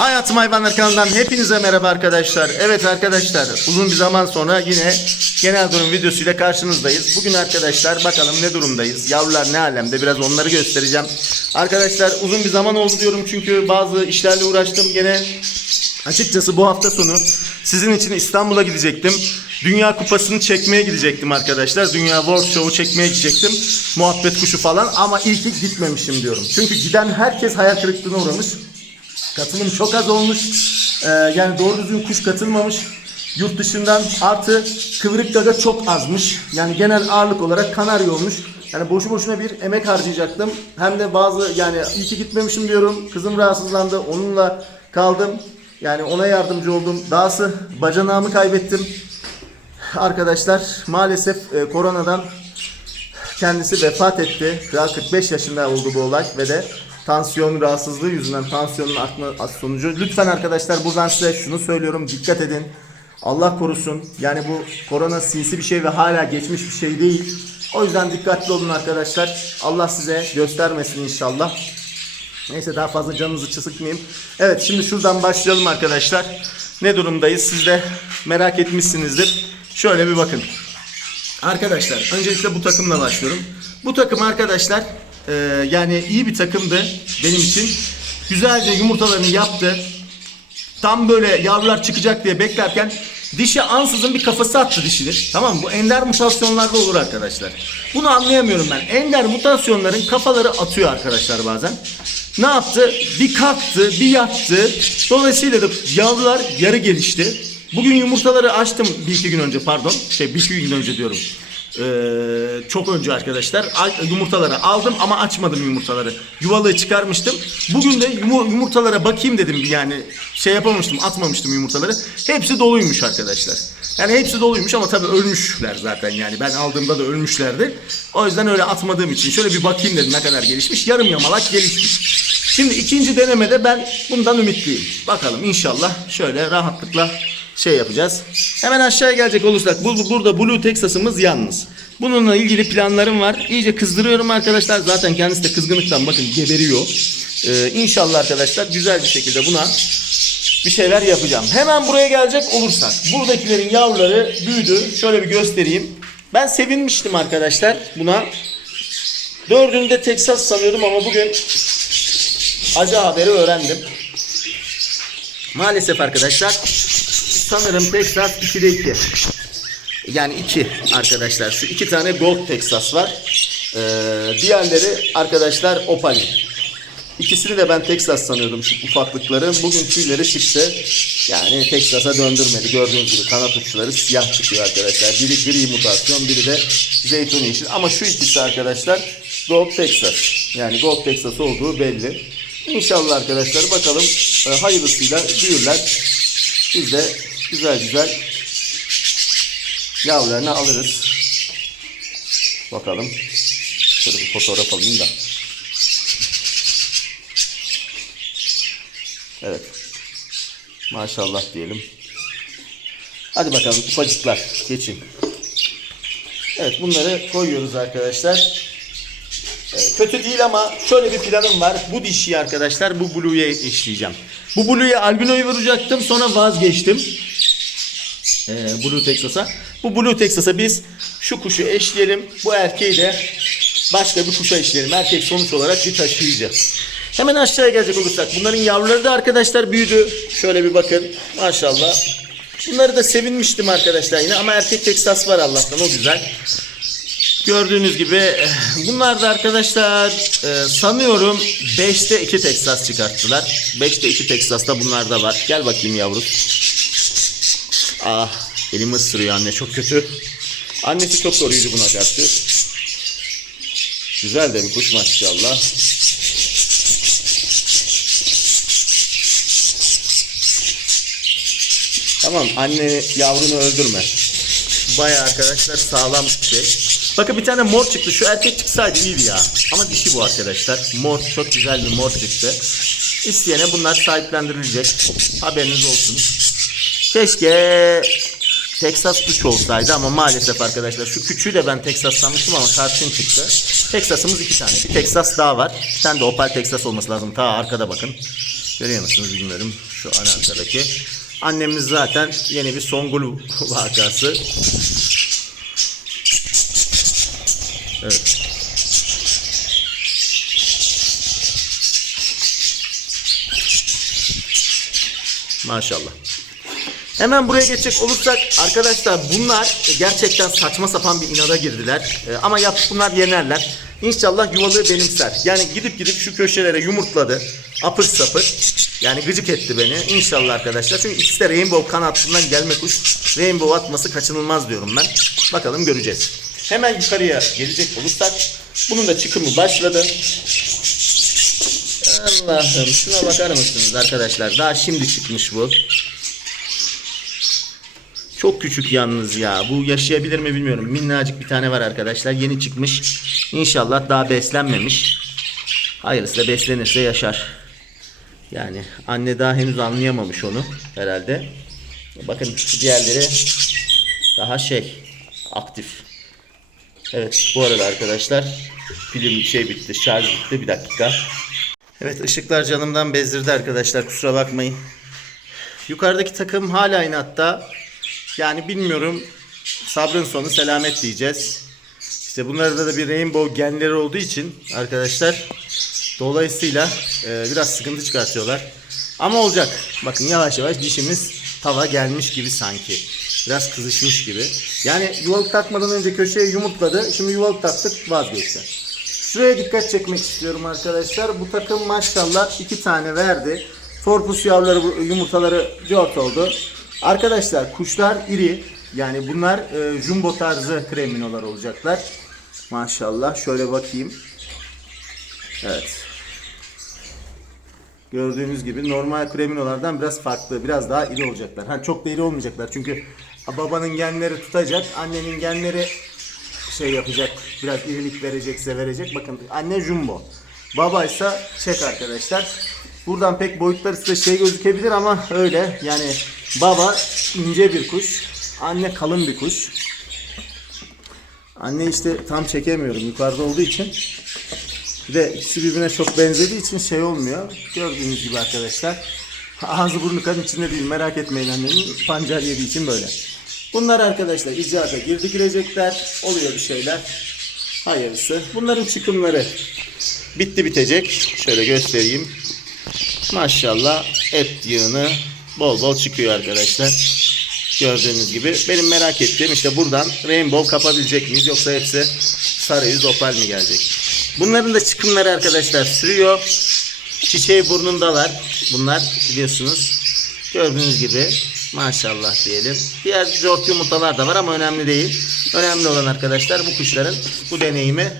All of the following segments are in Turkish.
Hayatım Hayvanlar kanalından hepinize merhaba arkadaşlar. Evet arkadaşlar uzun bir zaman sonra yine genel durum videosuyla karşınızdayız. Bugün arkadaşlar bakalım ne durumdayız. Yavrular ne alemde biraz onları göstereceğim. Arkadaşlar uzun bir zaman oldu diyorum çünkü bazı işlerle uğraştım. Gene açıkçası bu hafta sonu sizin için İstanbul'a gidecektim. Dünya Kupası'nı çekmeye gidecektim arkadaşlar. Dünya World Show'u çekmeye gidecektim. Muhabbet kuşu falan ama iyi ki gitmemişim diyorum. Çünkü giden herkes hayal kırıklığına uğramış. Katılım çok az olmuş. Ee, yani doğru düzgün kuş katılmamış. Yurt dışından artı kıvırık gaga çok azmış. Yani genel ağırlık olarak kanarya olmuş. Yani boşu boşuna bir emek harcayacaktım. Hem de bazı yani iyi ki gitmemişim diyorum. Kızım rahatsızlandı. Onunla kaldım. Yani ona yardımcı oldum. Dahası bacanağımı kaybettim. Arkadaşlar maalesef e, koronadan Kendisi vefat etti. Daha 45 yaşında oldu bu olay ve de tansiyon rahatsızlığı yüzünden tansiyonun artma sonucu. Lütfen arkadaşlar buradan size şunu söylüyorum. Dikkat edin. Allah korusun. Yani bu korona sinsi bir şey ve hala geçmiş bir şey değil. O yüzden dikkatli olun arkadaşlar. Allah size göstermesin inşallah. Neyse daha fazla canınızı sıkmayayım. Evet şimdi şuradan başlayalım arkadaşlar. Ne durumdayız siz de merak etmişsinizdir. Şöyle bir bakın. Arkadaşlar öncelikle bu takımla başlıyorum. Bu takım arkadaşlar e, yani iyi bir takımdı benim için. Güzelce yumurtalarını yaptı. Tam böyle yavrular çıkacak diye beklerken dişi ansızın bir kafası attı dişinin. Tamam mı? Bu ender mutasyonlarda olur arkadaşlar. Bunu anlayamıyorum ben. Ender mutasyonların kafaları atıyor arkadaşlar bazen. Ne yaptı? Bir kalktı, bir yattı. Dolayısıyla da yavrular yarı gelişti. Bugün yumurtaları açtım bir iki gün önce pardon. Şey bir iki gün önce diyorum. Ee, çok önce arkadaşlar Al- yumurtaları aldım ama açmadım yumurtaları. Yuvalığı çıkarmıştım. Bugün de yumu- yumurtalara bakayım dedim yani şey yapamamıştım atmamıştım yumurtaları. Hepsi doluymuş arkadaşlar. Yani hepsi doluymuş ama tabii ölmüşler zaten yani ben aldığımda da ölmüşlerdi. O yüzden öyle atmadığım için şöyle bir bakayım dedim ne kadar gelişmiş. Yarım yamalak gelişmiş. Şimdi ikinci denemede ben bundan ümitliyim. Bakalım inşallah şöyle rahatlıkla şey yapacağız. Hemen aşağıya gelecek olursak bu, bu- burada Blue Texas'ımız yalnız. Bununla ilgili planlarım var. İyice kızdırıyorum arkadaşlar. Zaten kendisi de kızgınlıktan bakın geberiyor. Ee, inşallah arkadaşlar güzel bir şekilde buna bir şeyler yapacağım. Hemen buraya gelecek olursak. Buradakilerin yavruları büyüdü. Şöyle bir göstereyim. Ben sevinmiştim arkadaşlar buna. Dördünü de Texas sanıyordum ama bugün acı haberi öğrendim. Maalesef arkadaşlar sanırım Texas 2'de 2. Yani 2 arkadaşlar. Şu iki tane Gold Texas var. Ee, diğerleri arkadaşlar Opal'in. İkisini de ben Texas sanıyordum şu ufaklıkları. Bugün tüyleri çıktı. Yani Texas'a döndürmedi. Gördüğünüz gibi kanat uçları siyah çıkıyor arkadaşlar. Biri gri mutasyon, biri de zeytin yeşil. Ama şu ikisi arkadaşlar Gold Texas. Yani Gold Texas olduğu belli. İnşallah arkadaşlar bakalım e, hayırlısıyla büyürler. Biz de güzel güzel yavrularını alırız. Bakalım. Şöyle bir fotoğraf alayım da. Evet. Maşallah diyelim. Hadi bakalım ufacıklar geçin. Evet bunları koyuyoruz arkadaşlar. Ee, kötü değil ama şöyle bir planım var. Bu dişiyi arkadaşlar bu Blue'ya eşleyeceğim. Bu Blue'ya albinoyu vuracaktım sonra vazgeçtim. Ee, Blue Texas'a. Bu Blue Texas'a biz şu kuşu eşleyelim. Bu erkeği de başka bir kuşa eşleyelim. Erkek sonuç olarak bir taşıyıcı. Hemen aşağıya gelecek olursak bunların yavruları da arkadaşlar büyüdü. Şöyle bir bakın. Maşallah. Bunları da sevinmiştim arkadaşlar yine ama erkek Texas var Allah'tan o güzel. Gördüğünüz gibi eh, bunlar da arkadaşlar eh, sanıyorum 5'te 2 Texas çıkarttılar. 5'te 2 Texas da bunlar da var. Gel bakayım yavrum. Ah elimi ısırıyor anne çok kötü. Annesi çok koruyucu buna karşı. Güzel de bir kuş maşallah. Tamam anne yavrunu öldürme. Baya arkadaşlar sağlam bir şey. Bakın bir tane mor çıktı. Şu erkek çıksaydı iyiydi ya. Ama dişi bu arkadaşlar. Mor çok güzel bir mor çıktı. İsteyene bunlar sahiplendirilecek. Haberiniz olsun. Keşke Texas 3 olsaydı ama maalesef arkadaşlar şu küçüğü de ben Texas sanmıştım ama tarçın çıktı. Texas'ımız iki tane. Bir Texas daha var. Bir tane de Opal Texas olması lazım. Ta arkada bakın. Görüyor musunuz bilmiyorum şu an arkadaki. Annemiz zaten yeni bir Songul vakası. Evet. Maşallah. Hemen buraya geçecek olursak arkadaşlar bunlar gerçekten saçma sapan bir inada girdiler. Ee, ama yapıp bunlar yenerler. İnşallah yuvalığı benimser. Yani gidip gidip şu köşelere yumurtladı. Apır sapır. Yani gıcık etti beni. İnşallah arkadaşlar. Çünkü ikisi de Rainbow kanatından gelme kuş. Rainbow atması kaçınılmaz diyorum ben. Bakalım göreceğiz. Hemen yukarıya gelecek olursak bunun da çıkımı başladı. Allah'ım şuna bakar mısınız arkadaşlar? Daha şimdi çıkmış bu. Çok küçük yalnız ya. Bu yaşayabilir mi bilmiyorum. Minnacık bir tane var arkadaşlar. Yeni çıkmış. İnşallah daha beslenmemiş. Hayırlısı da beslenirse yaşar. Yani anne daha henüz anlayamamış onu herhalde. Bakın diğerleri daha şey aktif. Evet bu arada arkadaşlar film şey bitti şarj bitti bir dakika. Evet ışıklar canımdan bezdirdi arkadaşlar kusura bakmayın. Yukarıdaki takım hala inatta. Yani bilmiyorum sabrın sonu selamet diyeceğiz. İşte bunlarda da bir rainbow genleri olduğu için arkadaşlar dolayısıyla e, biraz sıkıntı çıkartıyorlar. Ama olacak. Bakın yavaş yavaş dişimiz tava gelmiş gibi sanki. Biraz kızışmış gibi. Yani yuvalık takmadan önce köşeye yumurtladı. Şimdi yuvalık taktık vazgeçti. Şuraya dikkat çekmek istiyorum arkadaşlar. Bu takım maşallah iki tane verdi. Torpus yavruları yumurtaları cort oldu. Arkadaşlar kuşlar iri. Yani bunlar e, jumbo tarzı kreminolar olacaklar. Maşallah. Şöyle bakayım. Evet. Gördüğünüz gibi normal kreminolardan biraz farklı. Biraz daha iri olacaklar. Ha, çok da iri olmayacaklar. Çünkü babanın genleri tutacak. Annenin genleri şey yapacak. Biraz irilik verecekse verecek. Bakın anne jumbo. Baba ise çek arkadaşlar. Buradan pek boyutları size şey gözükebilir ama öyle. Yani baba ince bir kuş. Anne kalın bir kuş. Anne işte tam çekemiyorum yukarıda olduğu için. Bir de ikisi birbirine çok benzediği için şey olmuyor. Gördüğünüz gibi arkadaşlar. Ağzı burnu kan içinde değil merak etmeyin annenin. Pancar yediği için böyle. Bunlar arkadaşlar icata girdi girecekler. Oluyor bir şeyler. Hayırlısı. Bunların çıkımları bitti bitecek. Şöyle göstereyim. Maşallah et yığını bol bol çıkıyor arkadaşlar. Gördüğünüz gibi. Benim merak ettiğim işte buradan rainbow kapabilecek miyiz yoksa hepsi sarı yüz opal mi gelecek? Bunların da çıkımları arkadaşlar sürüyor. Çiçeği burnundalar. Bunlar biliyorsunuz. Gördüğünüz gibi maşallah diyelim. Diğer jort yumurtalar da var ama önemli değil. Önemli olan arkadaşlar bu kuşların bu deneyimi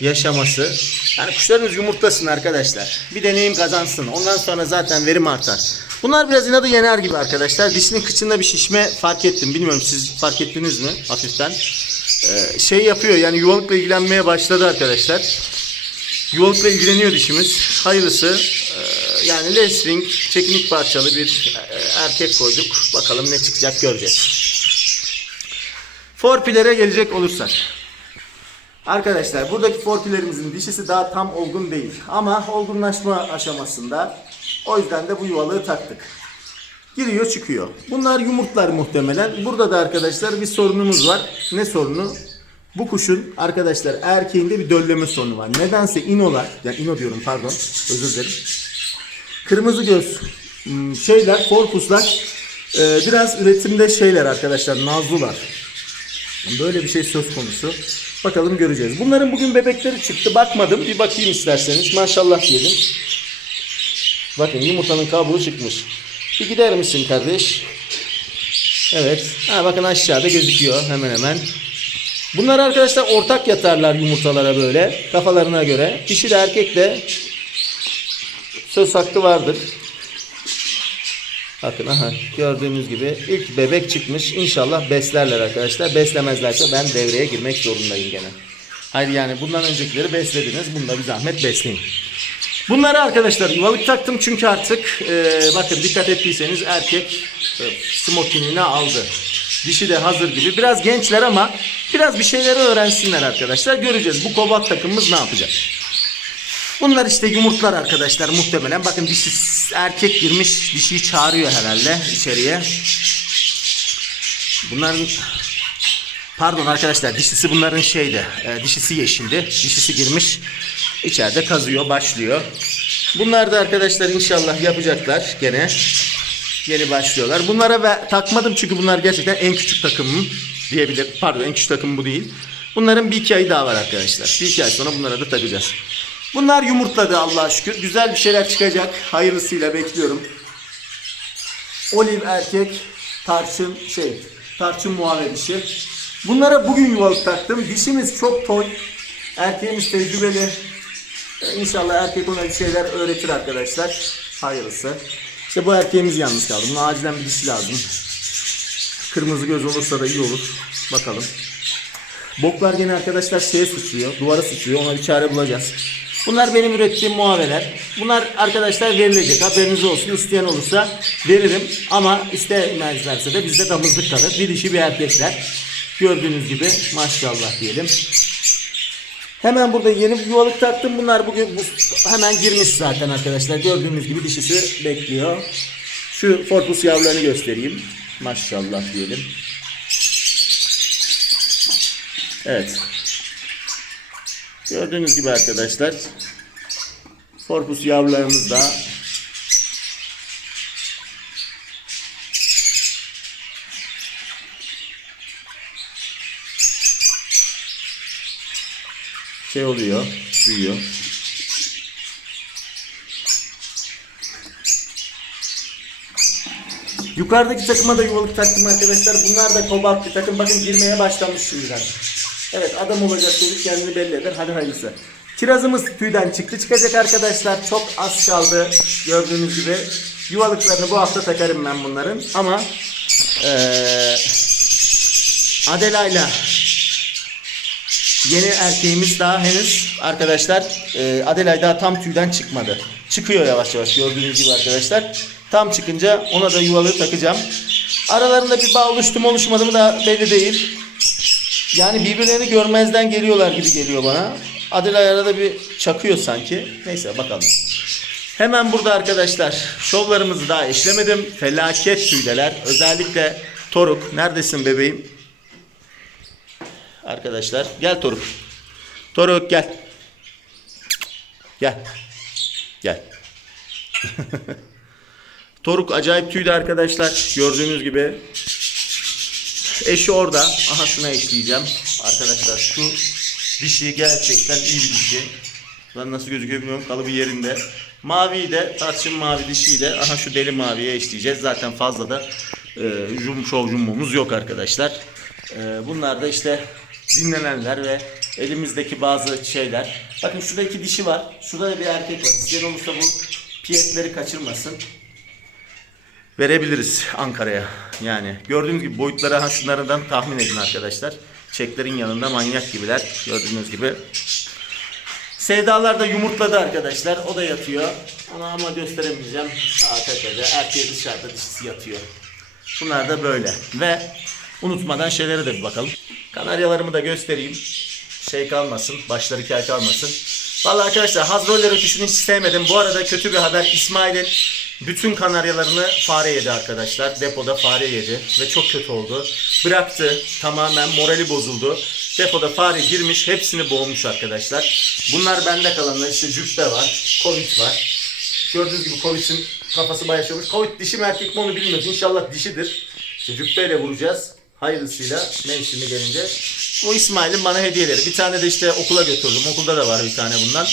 yaşaması. Yani kuşlarınız yumurtlasın arkadaşlar. Bir deneyim kazansın. Ondan sonra zaten verim artar. Bunlar biraz inadı yener gibi arkadaşlar. Dişinin kıçında bir şişme fark ettim. Bilmiyorum siz fark ettiniz mi hafiften. Ee, şey yapıyor yani yuvalıkla ilgilenmeye başladı arkadaşlar. Yuvalıkla ilgileniyor dişimiz. Hayırlısı. Ee, yani Lesring çekinik parçalı bir e, erkek koyduk. Bakalım ne çıkacak göreceğiz. Forpilere gelecek olursak. Arkadaşlar buradaki forpilerimizin dişisi daha tam olgun değil. Ama olgunlaşma aşamasında. O yüzden de bu yuvalığı taktık. Giriyor çıkıyor. Bunlar yumurtlar muhtemelen. Burada da arkadaşlar bir sorunumuz var. Ne sorunu? Bu kuşun arkadaşlar erkeğinde bir dölleme sorunu var. Nedense inolar, yani ino diyorum pardon özür dilerim. Kırmızı göz hmm, şeyler, korpuslar e, biraz üretimde şeyler arkadaşlar nazlılar. Böyle bir şey söz konusu. Bakalım göreceğiz. Bunların bugün bebekleri çıktı. Bakmadım. Bir bakayım isterseniz. Maşallah diyelim. Bakın yumurtanın kabuğu çıkmış. Bir gider misin kardeş? Evet. Ha, bakın aşağıda gözüküyor hemen hemen. Bunlar arkadaşlar ortak yatarlar yumurtalara böyle. Kafalarına göre. Dişi de erkek de söz hakkı vardır. Bakın aha gördüğünüz gibi ilk bebek çıkmış. İnşallah beslerler arkadaşlar. Beslemezlerse ben devreye girmek zorundayım gene. Hayır yani bundan öncekileri beslediniz. Bunda bir zahmet besleyin. Bunları arkadaşlar yuvalık taktım çünkü artık e, bakın dikkat ettiyseniz erkek e, smokinini aldı. Dişi de hazır gibi. Biraz gençler ama biraz bir şeyleri öğrensinler arkadaşlar. Göreceğiz bu kobalt takımımız ne yapacak. Bunlar işte yumurtlar arkadaşlar muhtemelen. Bakın dişi erkek girmiş dişiyi çağırıyor herhalde içeriye. Bunların pardon arkadaşlar dişisi bunların şeydi. e, dişisi yeşildi. Dişisi girmiş. İçeride kazıyor başlıyor. Bunlar da arkadaşlar inşallah yapacaklar gene. Yeni başlıyorlar. Bunlara ve takmadım çünkü bunlar gerçekten en küçük takımım diyebilir. Pardon en küçük takım bu değil. Bunların bir iki ayı daha var arkadaşlar. Bir iki ay sonra bunlara da takacağız. Bunlar yumurtladı Allah'a şükür. Güzel bir şeyler çıkacak. Hayırlısıyla bekliyorum. Olive erkek, tarçın şey, tarçın muave dişi. Bunlara bugün yuvalık taktım. Dişimiz çok toy. Erkeğimiz tecrübeli. İnşallah erkek ona bir şeyler öğretir arkadaşlar. Hayırlısı. İşte bu erkeğimiz yalnız kaldı. Buna acilen bir dişi lazım. Kırmızı göz olursa da iyi olur. Bakalım. Boklar gene arkadaşlar şeye sıçrıyor. Duvara sıçrıyor. Ona bir çare bulacağız. Bunlar benim ürettiğim muaveler. Bunlar arkadaşlar verilecek. Haberiniz olsun. İsteyen olursa veririm. Ama istemezlerse de bizde damızlık kalır. Bir dişi bir erkekler. Gördüğünüz gibi maşallah diyelim. Hemen burada yeni bir yuvalık taktım. Bunlar bugün bu, hemen girmiş zaten arkadaşlar. Gördüğünüz gibi dişisi bekliyor. Şu forpus yavrularını göstereyim. Maşallah diyelim. Evet. Gördüğünüz gibi arkadaşlar. Forpus yavrularımız da şey oluyor, büyüyor. Yukarıdaki takıma da yuvalık taktım arkadaşlar. Bunlar da kobalt bir takım. Bakın girmeye başlamış şimdiden. Evet adam olacak çocuk kendini belli eder. Hadi hayırlısı. Kirazımız tüyden çıktı çıkacak arkadaşlar. Çok az kaldı. Gördüğünüz gibi. Yuvalıklarını bu hafta takarım ben bunların. Ama eee Adela'yla Yeni erkeğimiz daha henüz arkadaşlar e, Adelay daha tam tüyden çıkmadı. Çıkıyor yavaş yavaş gördüğünüz gibi arkadaşlar. Tam çıkınca ona da yuvalığı takacağım. Aralarında bir bağ oluştu mu oluşmadı mı da belli değil. Yani birbirlerini görmezden geliyorlar gibi geliyor bana. Adelay arada bir çakıyor sanki. Neyse bakalım. Hemen burada arkadaşlar şovlarımızı daha eşlemedim. Felaket tüydeler. Özellikle Toruk. Neredesin bebeğim? Arkadaşlar gel Toruk. Toruk gel. Gel. Gel. Toruk acayip tüydü arkadaşlar. Gördüğünüz gibi. Eşi orada. Aha şuna ekleyeceğim. Arkadaşlar şu dişi gerçekten iyi bir dişi. Lan nasıl gözüküyor bilmiyorum. Kalıbı yerinde. Maviyi de tarçın mavi dişiyi de aha şu deli maviye eşleyeceğiz. Zaten fazla da e, jum şov yok arkadaşlar. E, bunlar da işte dinlenenler ve elimizdeki bazı şeyler. Bakın şurada iki dişi var. Şurada da bir erkek var. İsteyen olursa bu piyetleri kaçırmasın verebiliriz Ankara'ya. Yani gördüğünüz gibi boyutları ha şunlardan tahmin edin arkadaşlar. Çeklerin yanında manyak gibiler. Gördüğünüz gibi. Sevdalar da yumurtladı arkadaşlar. O da yatıyor. Onu ama gösteremeyeceğim. Daha tepede. Erkeği dışarıda dişisi yatıyor. Bunlar da böyle. Ve unutmadan şeylere de bir bakalım. Kanaryalarımı da göstereyim. Şey kalmasın. Başları kel kalmasın. Vallahi arkadaşlar Hazroller ötüşünü hiç sevmedim. Bu arada kötü bir haber. İsmail'in bütün kanaryalarını fare yedi arkadaşlar. Depoda fare yedi ve çok kötü oldu. Bıraktı. Tamamen morali bozuldu. Depoda fare girmiş. Hepsini boğmuş arkadaşlar. Bunlar bende kalanlar. İşte cübbe var. Covid var. Gördüğünüz gibi Covid'in kafası bayağı şey. Covid dişi mi erkek mi onu bilmiyoruz. İnşallah dişidir. İşte cübbeyle vuracağız. Hayırlısıyla mevsimi gelince. O İsmail'in bana hediyeleri. Bir tane de işte okula götürdüm. Okulda da var bir tane bundan.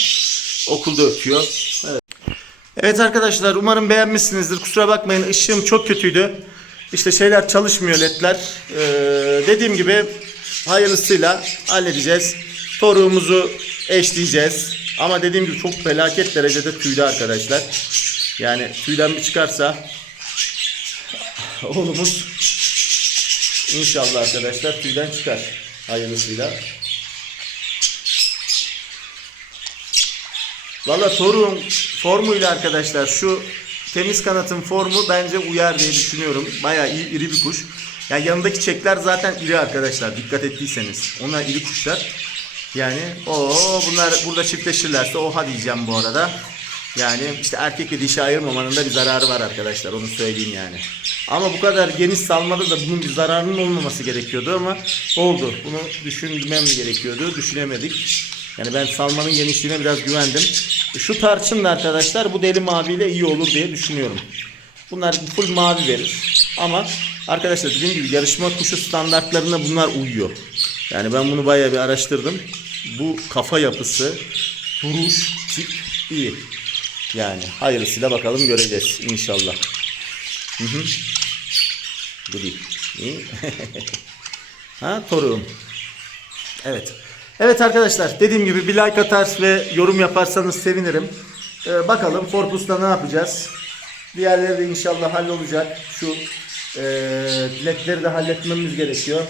Okulda ötüyor. Evet. Evet arkadaşlar umarım beğenmişsinizdir. Kusura bakmayın ışığım çok kötüydü. İşte şeyler çalışmıyor ledler. Ee, dediğim gibi hayırlısıyla halledeceğiz. Toruğumuzu eşleyeceğiz. Ama dediğim gibi çok felaket derecede tüylü arkadaşlar. Yani tüyden bir çıkarsa oğlumuz inşallah arkadaşlar tüyden çıkar. Hayırlısıyla. Valla Torun formuyla arkadaşlar şu temiz kanatın formu bence uyar diye düşünüyorum. Bayağı iyi, iri bir kuş. Yani yanındaki çekler zaten iri arkadaşlar dikkat ettiyseniz. Onlar iri kuşlar. Yani o bunlar burada çiftleşirlerse oha diyeceğim bu arada. Yani işte erkekle dişi ayırmamanın da bir zararı var arkadaşlar onu söyleyeyim yani. Ama bu kadar geniş salmada da bunun bir zararının olmaması gerekiyordu ama oldu. Bunu düşünmem gerekiyordu. Düşünemedik. Yani ben salmanın genişliğine biraz güvendim. Şu tarçın da arkadaşlar bu deli maviyle iyi olur diye düşünüyorum. Bunlar full mavi verir. Ama arkadaşlar dediğim gibi yarışma kuşu standartlarına bunlar uyuyor. Yani ben bunu bayağı bir araştırdım. Bu kafa yapısı, duruş, tip iyi. Yani hayırlısıyla bakalım göreceğiz inşallah. İyi. ha toruğum. Evet. Evet arkadaşlar dediğim gibi bir like atar ve yorum yaparsanız sevinirim. Ee, bakalım Forpus'ta ne yapacağız? Diğerleri de inşallah hallolacak. Şu e, ledleri de halletmemiz gerekiyor.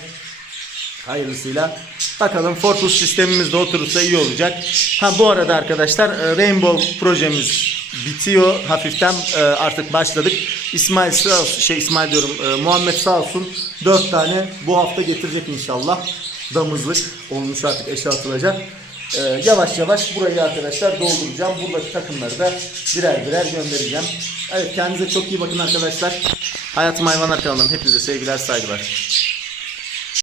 Hayırlısıyla. Bakalım Forpus sistemimiz de oturursa iyi olacak. Ha bu arada arkadaşlar e, Rainbow projemiz bitiyor. Hafiften e, artık başladık. İsmail sağ olsun, şey İsmail diyorum e, Muhammed sağ olsun 4 tane bu hafta getirecek inşallah. Damızlık olmuş artık eşe atılacak. E, yavaş yavaş burayı arkadaşlar dolduracağım. Buradaki takımları da birer birer göndereceğim. Evet kendinize çok iyi bakın arkadaşlar. Hayatım Hayvanlar kanalından hepinize sevgiler saygılar.